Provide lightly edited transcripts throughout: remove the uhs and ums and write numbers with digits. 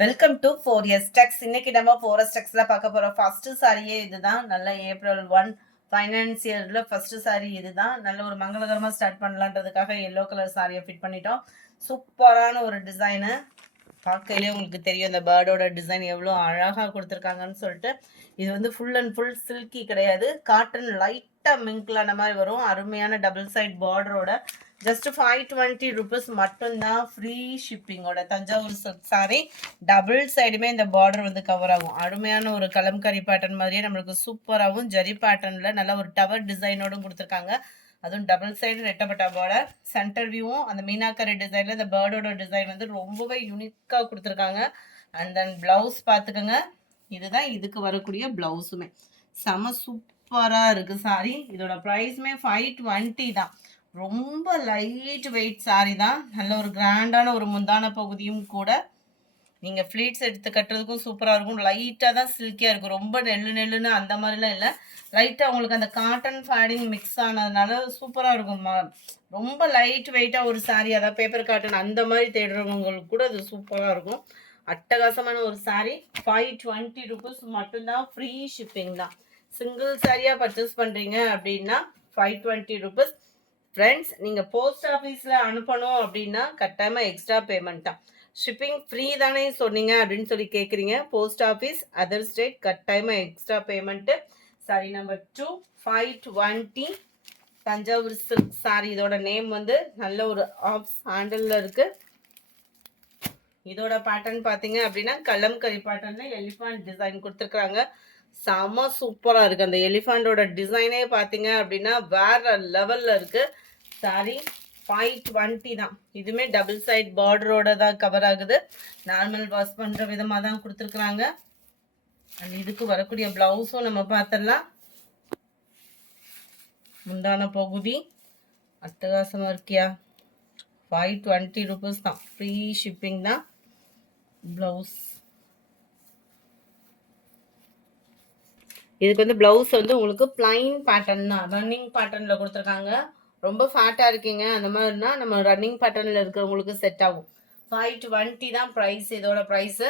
Welcome to 4S Techs. இன்னைக்கு நம்ம 4S Techsல பார்க்க போற ஃபர்ஸ்ட் சாரியே இதுதான். நல்ல ஏப்ரல் 1 ஃபைனான்சியர்ல ஃபர்ஸ்ட் சாரி இதுதான். நல்ல ஒரு மங்களகரமா ஸ்டார்ட் பண்ணலான்றதுக்காக எல்லோ கலர் சாரியை ஃபிட் பண்ணிட்டோம். சூப்பரான ஒரு டிசைனு. பார்க்கையிலே உங்களுக்கு தெரியும் இந்த பேர்டோட டிசைன் எவ்வளோ அழகாக கொடுத்துருக்காங்கன்னு சொல்லிட்டு. இது வந்து ஃபுல் அண்ட் ஃபுல் சில்கி கிடையாது, காட்டன் லைட்டாக மிங்க்லான மாதிரி வரும். அருமையான டபுள் சைட் பார்டரோட ஜஸ்ட் 520 rupees மட்டும்தான், ஃப்ரீ ஷிப்பிங்கோட. தஞ்சாவூர் சில்க் சாரி டபுள் சைடுமே இந்த பார்டர் வந்து கவர் ஆகும். அருமையான ஒரு கலம்கரி பேட்டர்ன் மாதிரியே நம்மளுக்கு சூப்பராகவும் ஜரி பேட்டர்னில் நல்ல ஒரு டவர் டிசைனோடும் கொடுத்துருக்காங்க. அதுவும் டபுள் சைடு ரெட்டப்பட்ட பார்டர், சென்டர் வியூவும் அந்த மீனாக்கரி டிசைனில் இந்த பேர்டோட டிசைன் வந்து ரொம்பவே யூனிக்காக கொடுத்துருக்காங்க. அண்ட் தென் ப்ளவுஸ் பார்த்துக்கோங்க, இதுதான் இதுக்கு வரக்கூடிய ப்ளவுஸுமே செம சூப்பராக இருக்குது சாரி. இதோட ப்ரைஸுமே 520 தான். ரொம்ப லைட் வெயிட் சாரி தான். நல்ல ஒரு கிராண்டான ஒரு முந்தான பகுதியும் கூட. நீங்கள் ஃப்ளீட்ஸ் எடுத்து கட்டுறதுக்கும் சூப்பராக இருக்கும். லைட்டாக தான் சில்கியாக இருக்கும், ரொம்ப நெல்லுன்னு அந்த மாதிரிலாம் இல்லை. லைட்டாக உங்களுக்கு அந்த காட்டன் ஃபேடிங் மிக்ஸ் ஆனதுனால சூப்பராக இருக்கும். ரொம்ப லைட் வெயிட்டாக ஒரு சாரீ, அதாவது பேப்பர் காட்டன் அந்த மாதிரி தேடுறவங்களுக்கு கூட அது சூப்பராக இருக்கும். அட்டகாசமான ஒரு சாரீ. 520 rupees மட்டும்தான், ஃப்ரீ ஷிப்பிங் தான். சிங்கிள் சாரியாக பர்ச்சேஸ் பண்ணுறீங்க அப்படின்னா 520 rupees. ஃப்ரெண்ட்ஸ், நீங்கள் போஸ்ட் ஆஃபீஸில் அனுப்பணும் அப்படின்னா கட்டாயமாக எக்ஸ்ட்ரா பேமெண்ட் தான். ஷிப்பிங் ஃப்ரீ தானே சொன்னீங்க அப்படின்னு சொல்லி கேட்குறீங்க. போஸ்ட் ஆஃபீஸ் அதர் ஸ்டேட் கட்டாயமாக extra payment. Sorry number 2 520 Thanjavur silk sorry. இதோட நேம் வந்து நல்ல ஒரு ஆஃப் ஹேண்டலில் இருக்குது. இதோட பேட்டர்ன் பார்த்தீங்க அப்படின்னா கலம்கரி பேட்டர்னில் எலிஃபண்ட் டிசைன் கொடுத்துருக்குறாங்க. செம சூப்பராக இருக்குது. அந்த எலிஃபண்டோட டிசைனே பார்த்தீங்க அப்படின்னா வேற லெவலில் இருக்குது. சாரி 520 தான். இதுவுமே டபுள் சைட் பார்டரோட தான் கவர் ஆகுது. நார்மல் வாஷ் பண்ணுற விதமாக தான் கொடுத்துருக்குறாங்க. அண்ட் இதுக்கு வரக்கூடிய ப்ளவுஸும் நம்ம பார்த்துடலாம். முந்தான பகுதி அட்டகாசமாக இருக்கியா. 520 rupees தான், ஃப்ரீ ஷிப்பிங் தான். ப்ளவுஸ் இதுக்கு வந்து ப்ளவுஸ் வந்து உங்களுக்கு பிளைன் பேட்டர்ன் தான், ரன்னிங் பேட்டர்னில் கொடுத்துருக்காங்க. ரொம்ப ஃபேட்டாக இருக்கீங்க அந்த மாதிரினா நம்ம ரன்னிங் பேட்டர்னில் இருக்கிறவங்களுக்கு செட் ஆகும். 520 தான் ப்ரைஸ், இதோட ப்ரைஸு.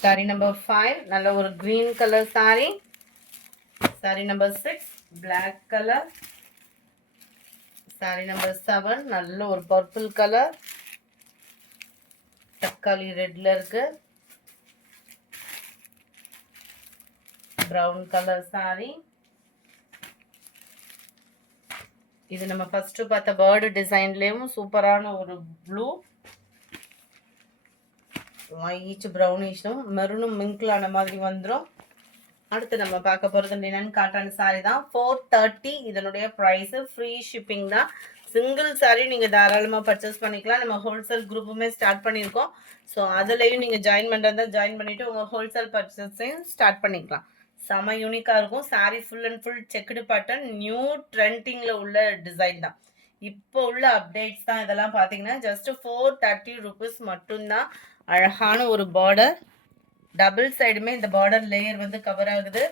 சாரி நம்பர் 5 நல்ல ஒரு green colour sari. Sari number 6 black colour. Sari number 7 நல்ல ஒரு பர்பிள் கலர், தக்காளி ரெட்ல இருக்கு. Brown colour sari. இது நம்ம ஃபர்ஸ்ட் பார்த்த பேர்டு டிசைன்லேயும் சூப்பரான ஒரு ப்ளூ, லைட் ப்ரௌனிஷும் மெரூனும் மிங்கிளான மாதிரி வந்துடும். அடுத்து நம்ம பார்க்க போகிறது லினன் காட்டன் சாரி தான். 430 இதனுடைய ப்ரைஸு, ஃப்ரீ ஷிப்பிங் தான். சிங்கிள் சாரி நீங்கள் தாராளமாக பர்ச்சேஸ் பண்ணிக்கலாம். நம்ம ஹோல்சேல் குரூப்புமே ஸ்டார்ட் பண்ணியிருக்கோம். ஸோ அதுலேயும் நீங்கள் ஜாயின் பண்ணுறதா ஜாயின் பண்ணிவிட்டு உங்கள் ஹோல்சேல் பர்ச்சேஸையும் ஸ்டார்ட் பண்ணிக்கலாம். செம யூனிக்காக இருக்கும். Sari full and full checked pattern, new ட்ரெண்டிங்கில் உள்ள டிசைன் தான். இப்போ உள்ள அப்டேட்ஸ் தான் இதெல்லாம். பார்த்தீங்கன்னா ஜஸ்ட் 430 rupees மட்டும்தான். அழகான ஒரு பார்டர், டபுள் சைடுமே இந்த பார்டர் லேயர் வந்து கவர் ஆகுது.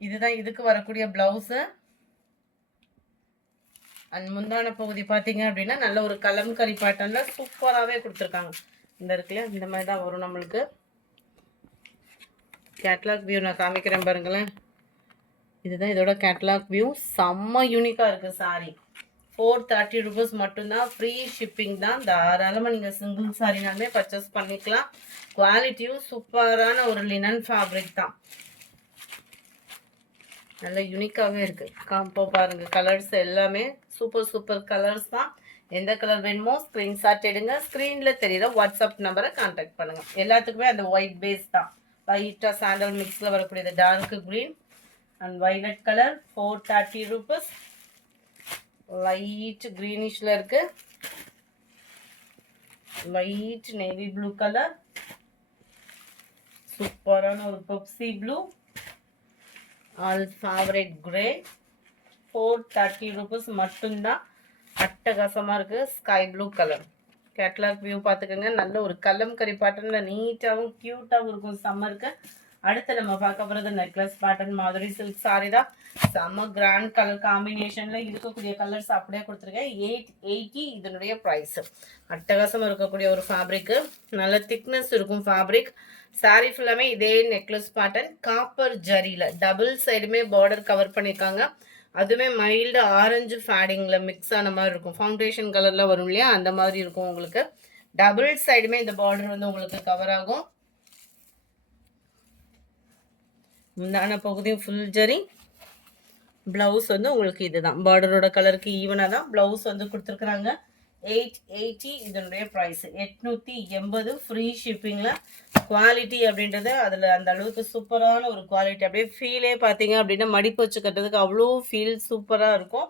இதுதான் இதுக்கு வரக்கூடிய ப்ளவுஸு. அண்ட் முந்தான பகுதி பார்த்தீங்க அப்படின்னா நல்ல ஒரு கலம்கரி பேட்டர்னில் சூப்பராகவே கொடுத்துருக்காங்க. இந்த இருக்குல்ல, இந்த மாதிரி தான் வரும் நம்மளுக்கு. கேட்லாக் வியூ நான் காமிக்கிறேன் பாருங்களேன். இதுதான் இதோட கேட்லாக் வியூ. செம்ம யூனிக்காக இருக்குது சாரி. 430 rupees மட்டும்தான், ஃப்ரீ ஷிப்பிங் தான். தாராளமாக நீங்கள் சிங்கிள் சாரினாலுமே பர்ச்சேஸ் பண்ணிக்கலாம். குவாலிட்டியும் சூப்பரான ஒரு லினன் ஃபேப்ரிக் தான். நல்ல யூனிக்காகவே இருக்குது. காம்போ பாருங்கள், கலர்ஸ் எல்லாமே சூப்பர் சூப்பர் கலர்ஸ் தான். எந்த கலர் வேணுமோ ஸ்க்ரீன்ஷாட் எடுங்க. ஸ்க்ரீனில் தெரியுற வாட்ஸ்அப் நம்பரை கான்டாக்ட் பண்ணுங்கள். எல்லாத்துக்குமே அந்த ஒயிட் பேஸ் தான். லைட்டாக சாண்டல் மிக்ஸில் வரக்கூடியது dark green and violet colour. 430 rupees. Light க்ரீனிஷில் இருக்குது. லைட் நேவி ப்ளூ கலர், சூப்பரான ஒரு Pepsi blue, all favourite grey. 430 rupees மட்டும்தான். அட்டகாசமாக இருக்குது. Sky blue colour. Catalogue view பார்த்துக்கோங்க. நல்ல ஒரு கலம்கரி பேட்டர்னில் நீட்டாகவும் க்யூட்டாகவும் இருக்கும். சம்மருக்கு அடுத்து நம்ம பார்க்க போகிறது நெக்லஸ் பேட்டர்ன் மாதிரி சில்க் சாரி தான். செம்ம கிராண்ட் கலர் காம்பினேஷனில் இருக்கக்கூடிய கலர்ஸ் அப்படியே கொடுத்துருக்கேன். 880 இதனுடைய ப்ரைஸ். அட்டகாசமாக இருக்கக்கூடிய ஒரு ஃபேப்ரிக்கு, நல்ல திக்னஸ் இருக்கும் ஃபேப்ரிக். சாரி ஃபுல்லாமே இதே நெக்லஸ் பேட்டர்ன் காப்பர் ஜரியில் டபுள் சைடுமே பார்டர் கவர் பண்ணியிருக்காங்க. அதுவுமே மைல்டு ஆரஞ்சு ஃபேடிங்கில் மிக்ஸ் ஆன மாதிரி இருக்கும். ஃபவுண்டேஷன் கலரில் வரும் இல்லையா, அந்த மாதிரி இருக்கும் உங்களுக்கு. டபுள் சைடுமே இந்த பார்டர் வந்து உங்களுக்கு கவர் ஆகும். முந்தான பகுதியும் ஃபுல் ஜரி. ப்ளவுஸ் வந்து உங்களுக்கு இதுதான், பார்டரோட கலருக்கு ஈவனாக தான் ப்ளவுஸ் வந்து கொடுத்துருக்குறாங்க. 880 இதனுடைய ப்ரைஸ். 880 ஃப்ரீ ஷிப்பிங்கில். குவாலிட்டி அப்படின்றது அதில் அந்த அளவுக்கு சூப்பரான ஒரு குவாலிட்டி. அப்படியே ஃபீலே பார்த்தீங்க அப்படின்னா மடிப்பு வச்சு கட்டுறதுக்கு அவ்வளோ ஃபீல் சூப்பராக இருக்கும்.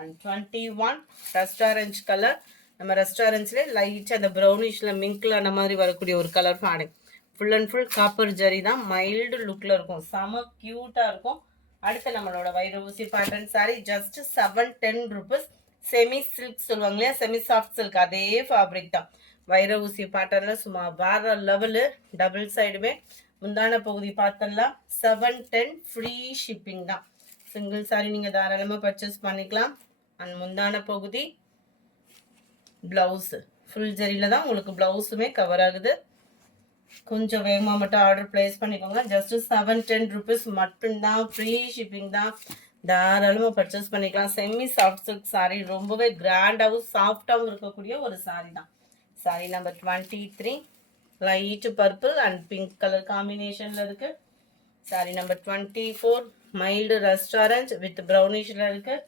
And 21 restaurant colour. நம்ம ரெஸ்டாரண்ட்ஸ்லேயே லைட் அந்த ப்ரௌனிஷில் மிங்கில் அந்த மாதிரி வரக்கூடிய ஒரு colour fading. Full and full copper zari தான், மைல்டு லுக்கில் இருக்கும், செம க்யூட்டாக இருக்கும். அடுத்து நம்மளோட வைர ஊசி pattern sorry. Just 710 rupees. Semi silk சொல்லுவாங்க இல்லையா, செமி சாஃப்ட் சில்க், அதே ஃபேப்ரிக் தான். வைர ஊசி பேட்டர்னில் சும்மா வேற லெவலு. டபுள் சைடுமே முந்தான பகுதி பார்த்தலாம். 710 ஃப்ரீ ஷிப்பிங் தான். சிங்கிள் சாரி நீங்கள் தாராளமாக பர்ச்சேஸ் பண்ணிக்கலாம். அண்ட் முந்தான பகுதி ப்ளவுஸு ஃபுல் ஜரியில் தான் உங்களுக்கு ப்ளவுஸுமே கவர் ஆகுது. கொஞ்சம் வேகமாக மட்டும் ஆர்டர் ப்ளேஸ் பண்ணிக்கோங்க. ஜஸ்ட்டு 710 ருபீஸ் மட்டும்தான், ஃப்ரீ ஷிப்பிங் தான். தாராளமாக பர்ச்சேஸ் பண்ணிக்கலாம். செமி சாஃப்ட் சில்க் சாரீ, ரொம்பவே கிராண்டாகவும் சாஃப்டாகவும் இருக்கக்கூடிய ஒரு சாரீ தான். Sari number 23 light purple and pink colour காம்பினேஷனில் இருக்குது. Sari number 24 mild restaurant with ப்ரௌனிஷில் இருக்குது.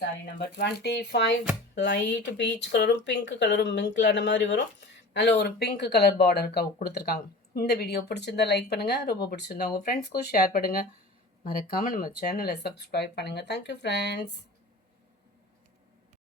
சாரீ நம்பர் 25 லைட் பீச் கலரும் பிங்க் கலரும் மிங்க்லான மாதிரி வரும். நல்ல ஒரு பிங்க் கலர் பார்டர் கொடுத்துருக்காங்க. இந்த வீடியோ பிடிச்சிருந்தா லைக் பண்ணுங்கள், ரொம்ப பிடிச்சிருந்தா உங்கள் ஃப்ரெண்ட்ஸ்க்கும் ஷேர் பண்ணுங்கள். மறக்காமல் நம்ம சேனலை சப்ஸ்கிரைப் பண்ணுங்கள். Thank you friends.